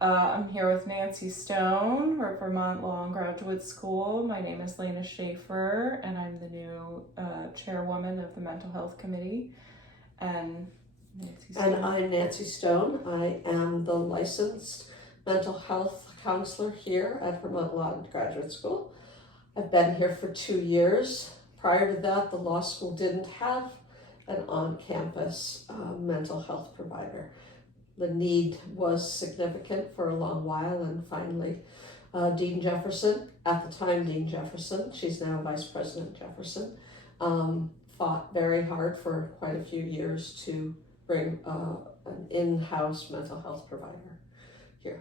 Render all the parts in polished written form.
I'm here with Nancy Stone. We're at Vermont Law and Graduate School. My name is Leyna Schaeffer, and I'm the new chairwoman of the Mental Health Committee. And Nancy Stone. And I'm Nancy Stone. I am the licensed mental health counselor here at Vermont Law and Graduate School. I've been here for 2 years. Prior to that, the law school didn't have an on-campus mental health provider. The need was significant for a long while, and finally Dean Jefferson, at the time Dean Jefferson, she's now Vice President Jefferson, fought very hard for quite a few years to bring an in-house mental health provider here.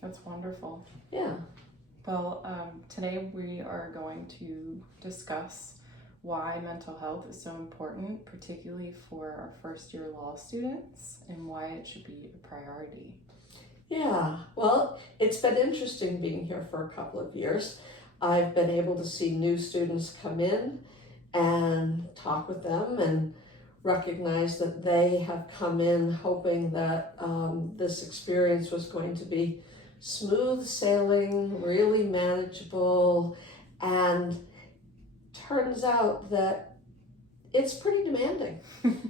That's wonderful. Yeah. Well, today we are going to discuss why mental health is so important, particularly for our first year law students, and why it should be a priority. Yeah, well, it's been interesting being here for a couple of years. I've been able to see new students come in and talk with them and recognize that they have come in hoping that this experience was going to be smooth sailing, really manageable, and turns out that it's pretty demanding.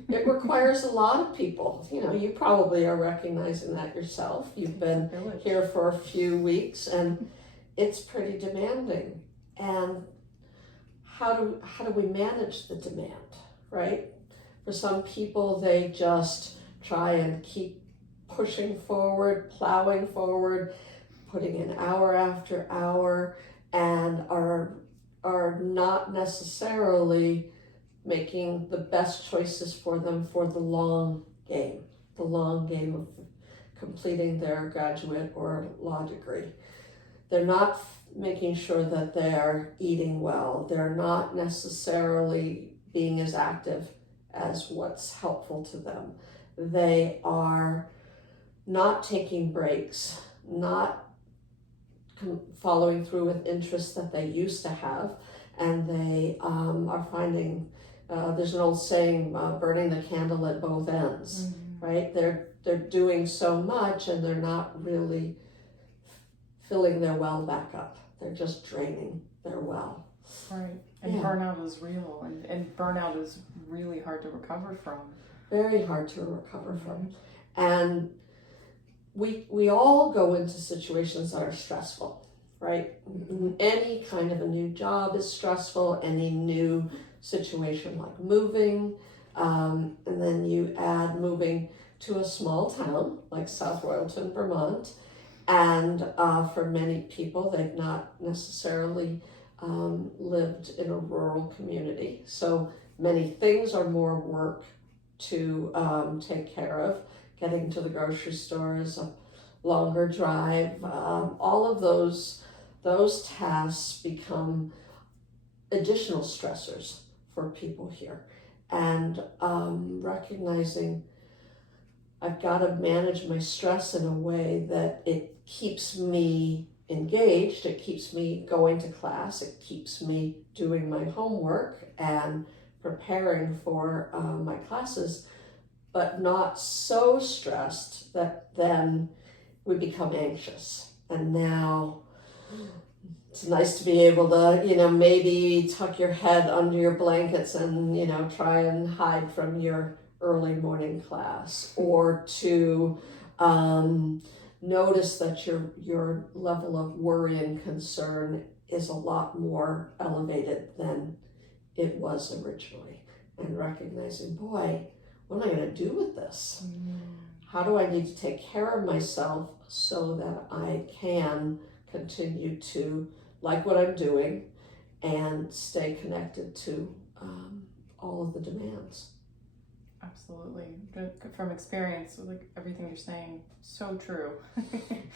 It requires a lot of people. You know, you probably are recognizing that yourself. You've been here for a few weeks and it's pretty demanding. And how do we manage the demand, right? For some people, they just try and keep pushing forward, plowing forward, putting in hour after hour, and are not necessarily making the best choices for them for the long game of completing their graduate or law degree. They're not making sure that they're eating well. They're not necessarily being as active as what's helpful to them. They are not taking breaks, not following through with interests that they used to have, and they are finding there's an old saying, burning the candle at both ends. Mm-hmm. Right? They're doing so much and they're not really filling their well back up. They're just draining their well. Right. And burnout is real, and burnout is really hard to recover from. Very hard to recover from. And we all go into situations that are stressful, right? Any kind of a new job is stressful, any new situation like moving, and then you add moving to a small town like South Royalton, Vermont, and for many people, they've not necessarily lived in a rural community. So many things are more work to take care of. Getting to the grocery store is a longer drive. All of those tasks become additional stressors for people here. And recognizing I've got to manage my stress in a way that it keeps me engaged, it keeps me going to class, it keeps me doing my homework and preparing for my classes, but not so stressed that then we become anxious. And now it's nice to be able to, maybe tuck your head under your blankets and, try and hide from your early morning class, or to notice that your level of worry and concern is a lot more elevated than it was originally, and recognizing, boy, what am I going to do with this? How do I need to take care of myself so that I can continue to like what I'm doing and stay connected to all of the demands? Absolutely. From experience, like everything you're saying, so true.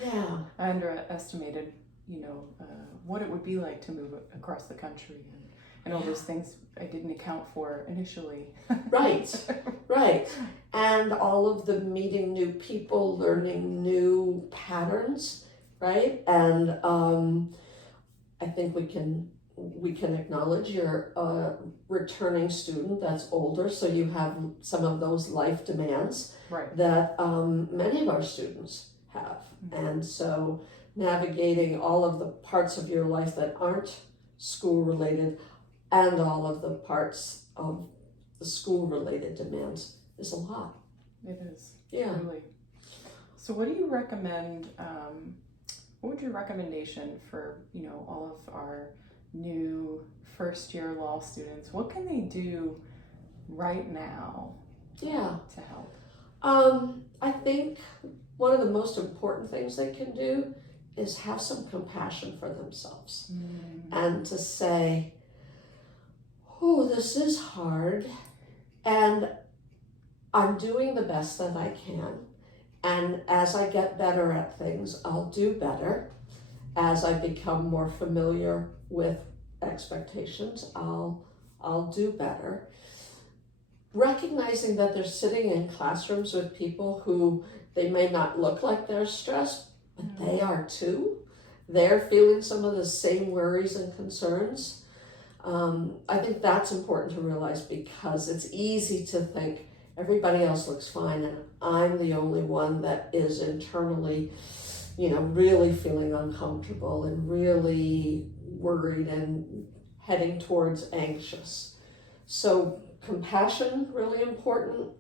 Yeah. I underestimated, what it would be like to move across the country and all those things I didn't account for initially. Right. And all of the meeting new people, learning new patterns, right? And I think we can acknowledge you're a returning student that's older, so you have some of those life demands that many of our students have. And so navigating all of the parts of your life that aren't school related and all of the parts of the school related demands is a lot. It is. Yeah. Truly. So what do you recommend, what would your recommendation for, all of our new first year law students, what can they do right now to help? I think one of the most important things they can do is have some compassion for themselves and to say, oh, this is hard and I'm doing the best that I can. And as I get better at things, I'll do better. As I become more familiar with expectations, I'll do better. Recognizing that they're sitting in classrooms with people who they may not look like they're stressed, but they are too. They're feeling some of the same worries and concerns. I think that's important to realize because it's easy to think everybody else looks fine and I'm the only one that is internally, really feeling uncomfortable and really worried and heading towards anxious. So compassion, really important.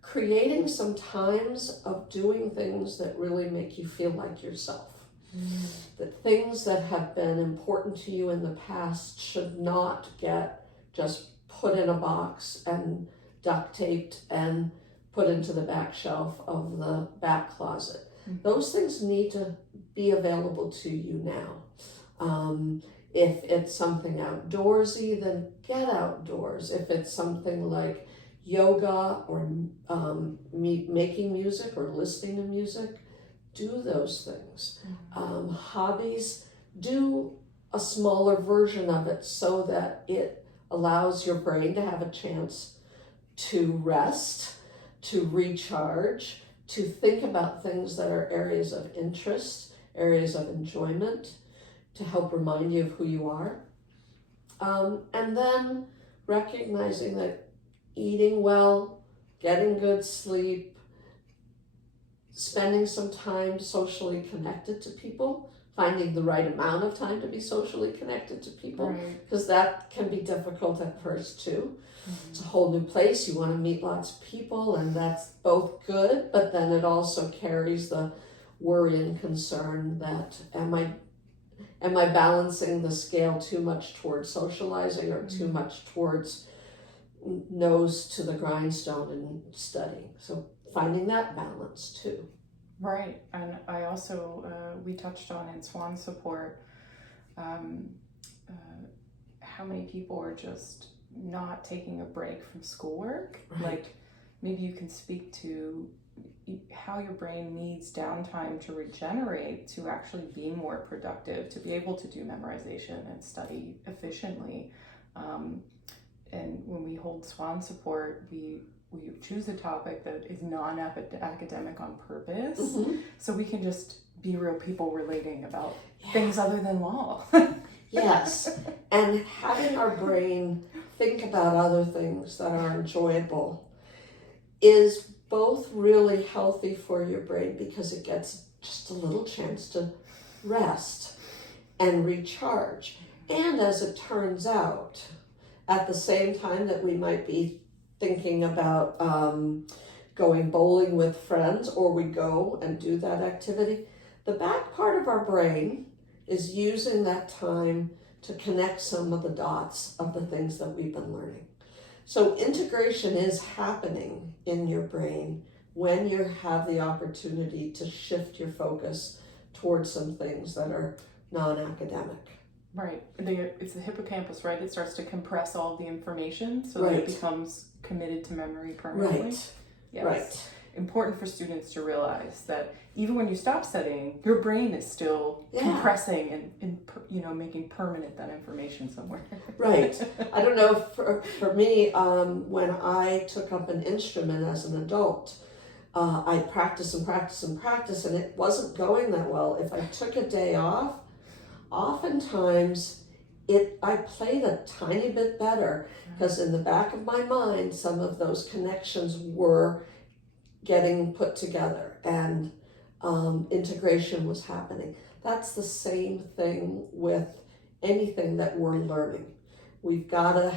Creating some times of doing things that really make you feel like yourself. That things that have been important to you in the past should not get just put in a box and duct taped and put into the back shelf of the back closet. Those things need to be available to you now. If it's something outdoorsy, then get outdoors. If it's something like yoga or making music or listening to music, do those things. Hobbies, do a smaller version of it so that it allows your brain to have a chance to rest, to recharge, to think about things that are areas of interest, areas of enjoyment, to help remind you of who you are. And then recognizing that eating well, getting good sleep, spending some time socially connected to people, finding the right amount of time to be socially connected to people, because that can be difficult at first too. It's a whole new place, you want to meet lots of people, and that's both good, but then it also carries the worry and concern that am I balancing the scale too much towards socializing or too much towards nose to the grindstone and studying? So finding that balance too. Right, and I also, we touched on in SWAN support, how many people are just not taking a break from schoolwork. Like maybe you can speak to how your brain needs downtime to regenerate, to actually be more productive, to be able to do memorization and study efficiently. And when we hold SWAN support, we choose a topic that is non-academic on purpose, so we can just be real people relating about things other than law. Yes, and having our brain think about other things that are enjoyable is both really healthy for your brain because it gets just a little chance to rest and recharge. And as it turns out, at the same time that we might be thinking about going bowling with friends, or we go and do that activity, the back part of our brain is using that time to connect some of the dots of the things that we've been learning. So integration is happening in your brain when you have the opportunity to shift your focus towards some things that are non-academic. Right. It's the hippocampus, right? It starts to compress all the information so that it becomes committed to memory permanently. Yes. Right. Important for students to realize that even when you stop studying, your brain is still compressing and making permanent that information somewhere. Right. I don't know, for me, when I took up an instrument as an adult, I practiced and it wasn't going that well. If I took a day off, oftentimes I played a tiny bit better because in the back of my mind, some of those connections were getting put together. And integration was happening. That's the same thing with anything that we're learning. We've got to,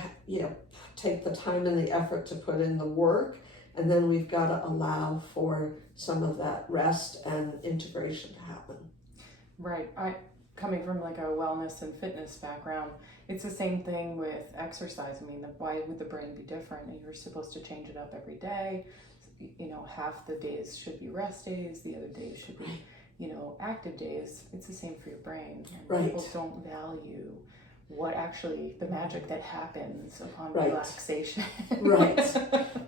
take the time and the effort to put in the work, and then we've got to allow for some of that rest and integration to happen. Right. Coming from like a wellness and fitness background, it's the same thing with exercise. I mean, why would the brain be different? You're supposed to change it up every day. Half the days should be rest days, the other days should be, active days. It's the same for your brain. And Right. People don't value what actually the magic that happens upon Right. relaxation.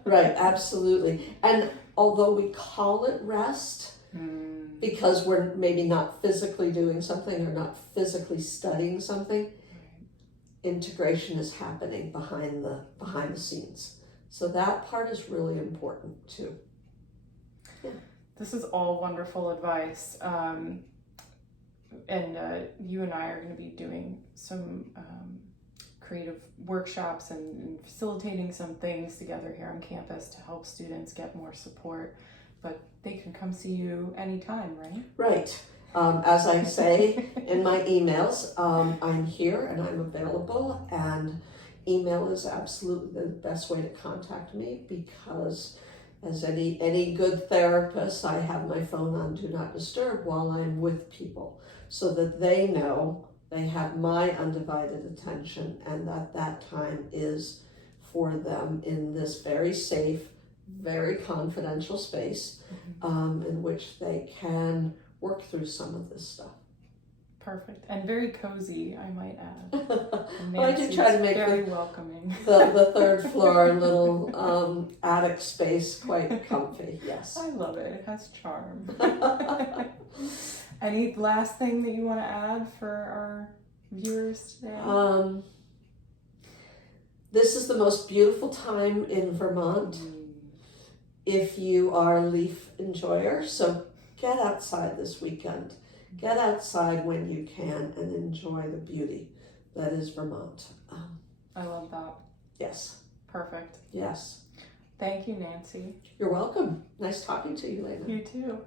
Right, absolutely. And although we call it rest, because we're maybe not physically doing something or not physically studying something, integration is happening behind the scenes. So that part is really important too. Yeah. This is all wonderful advice. And you and I are going to be doing some creative workshops and facilitating some things together here on campus to help students get more support. But they can come see you anytime, right? Right. As I say in my emails, I'm here and I'm available, and email is absolutely the best way to contact me, because as any good therapist, I have my phone on Do Not Disturb while I'm with people, so that they know they have my undivided attention and that time is for them in this very safe, very confidential space, in which they can work through some of this stuff. Perfect. And very cozy, I might add. Well, I do try to make very welcoming. the third floor little attic space quite comfy, yes. I love it. It has charm. Any last thing that you want to add for our viewers today? This is the most beautiful time in Vermont if you are a leaf enjoyer, so get outside this weekend. Get outside when you can and enjoy the beauty that is Vermont. I love that. Yes. Perfect. Yes. Thank you, Nancy. You're welcome. Nice talking to you, Leyna. You too.